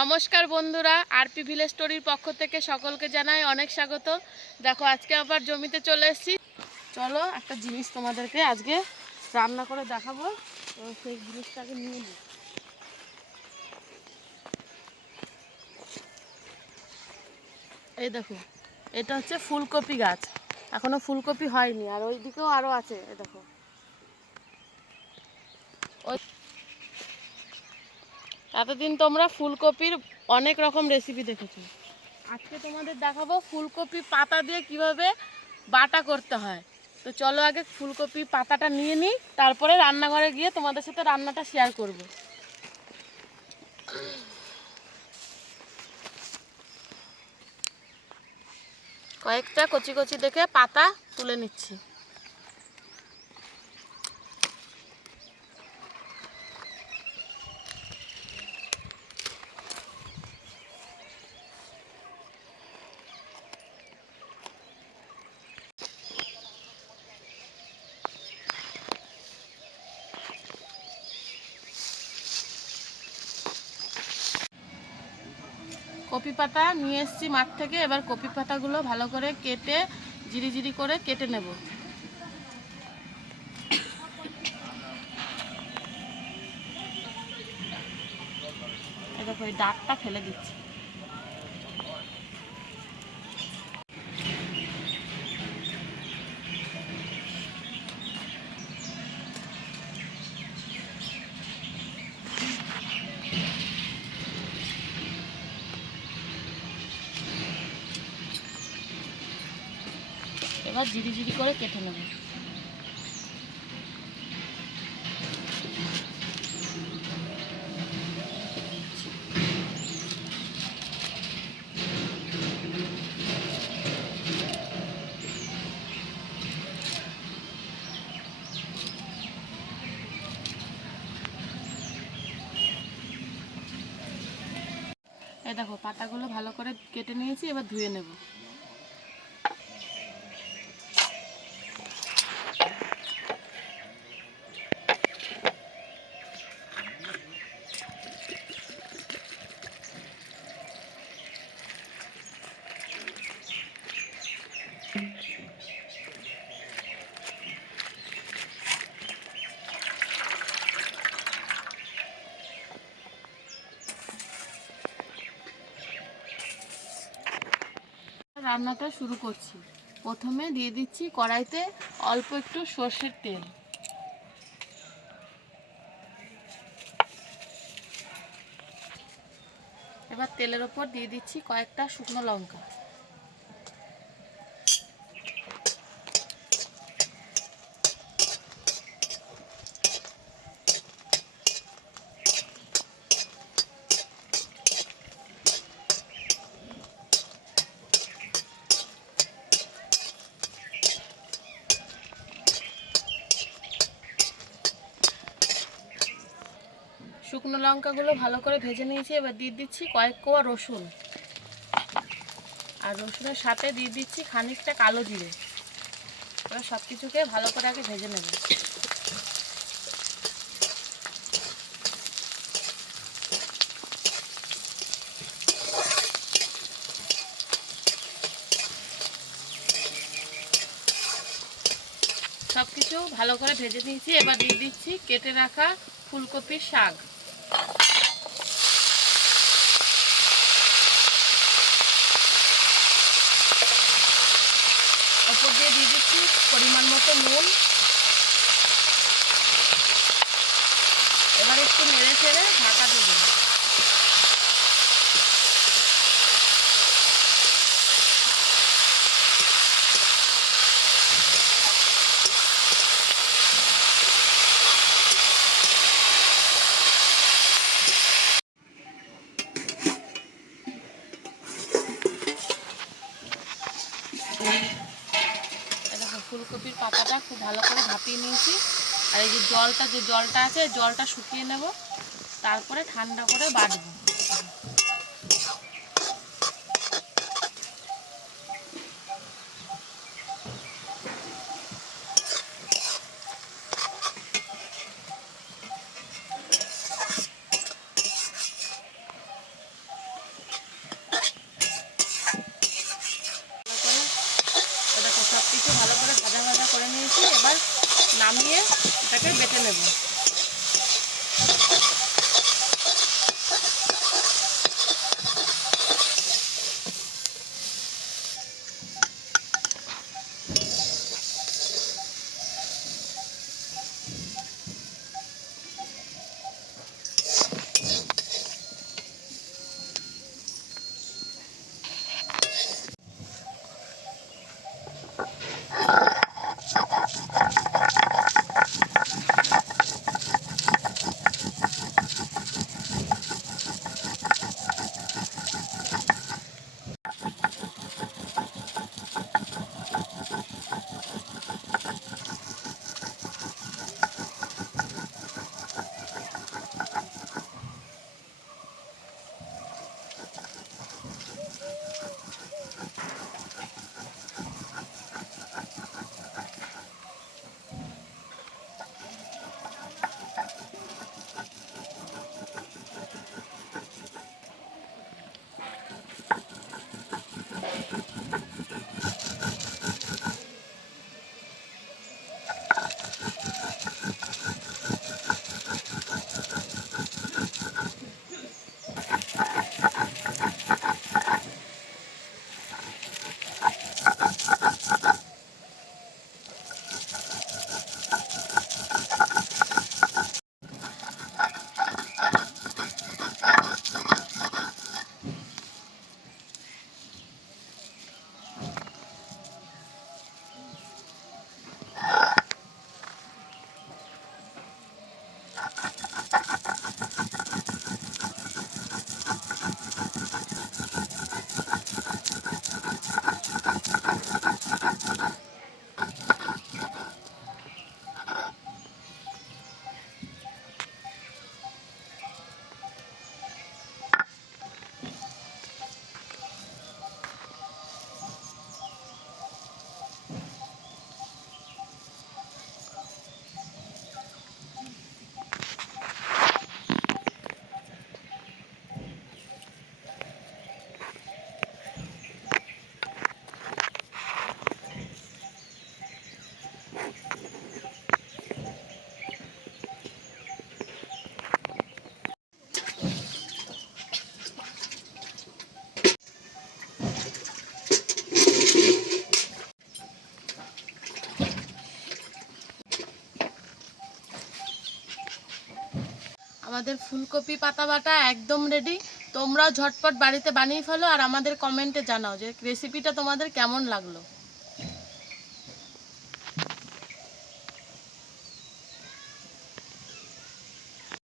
নমস্কার বন্ধুরা, RP village স্টোরির পক্ষ থেকে সকলকে জানাই অনেক স্বাগত। দেখো আজকে আবার জমিতে চলে এসেছি। চলো একটা জিনিস তোমাদেরকে আজকে রান্না করে দেখাবো, তো সেই জিনিসটাকে নিয়ে নিই। এই দেখো, এটা হচ্ছে ফুলকপি গাছ, এখনো ফুলকপি হয়নি, আর ওই দিকেও আরও আছে। এই দেখো, ওই এতদিন তোমরা ফুলকপির অনেক রকম রেসিপি দেখেছো, আজকে তোমাদের দেখাবো ফুলকপি পাতা দিয়ে কিভাবে বাটা করতে হয়। তো চলো আগে ফুলকপি পাতাটা নিয়ে নিই, তারপরে রান্নাঘরে গিয়ে তোমাদের সাথে রান্নাটা শেয়ার করব। কয়েকটা কচি কচি দেখে পাতা তুলে নিচ্ছি। কপি পাতা নিয়ে এসেছি মাঠ থেকে, এবার কপি পাতাগুলো ভালো করে কেটে জিরি জিরি করে কেটে নেব। এই দেখো, এই ডাঁটটা ফেলে দিচ্ছি। এবার জিরি জিরি করে কেটে নেব। এই দেখো, পাতাগুলো ভালো করে কেটে নিয়েছি, এবার ধুয়ে নেব। রান্নাটা শুরু করছি। প্রথমে দিয়ে দিচ্ছি কড়াইতে অল্প একটু সর্ষের তেল। এবার তেলের ওপর দিয়ে দিচ্ছি কয়েকটা শুকনো লঙ্কা। শুকনো লঙ্কাগুলো ভালো করে ভেজে নিয়েছি, এবার দিয়ে দিচ্ছি কয়েক কোয়া রসুন, আর রসুনের সাথে দিয়ে দিচ্ছি খানিকটা কালো জিরে। এবার সব কিছুকে ভালো করে আগে ভেজে নেব। সব কিছু ভালো করে ভেজে নিয়েছি, এবার দিয়ে দিচ্ছি কেটে রাখা ফুলকপির শাক। ওপর দিয়ে দিয়ে দিচ্ছি পরিমাণ মতো নুন। এবার একটু নেড়ে চেড়ে ঢাকা দিয়ে দেব। দেখো, ফুলকপির পাতাটা খুব ভালো করে ভাপিয়ে নিয়েছি, আর এই যে জলটা আছে, জলটা শুকিয়ে নেব, তারপরে ঠান্ডা করে বাটবো। নিয়ে এটাকে বেটে নেব। আমাদের ফুলকপি পাতা বাটা একদম রেডি। তোমরাও ঝটপট বাড়িতে বানিয়ে ফেলো আর আমাদের কমেন্টে জানাও যে রেসিপিটা তোমাদের কেমন লাগলো।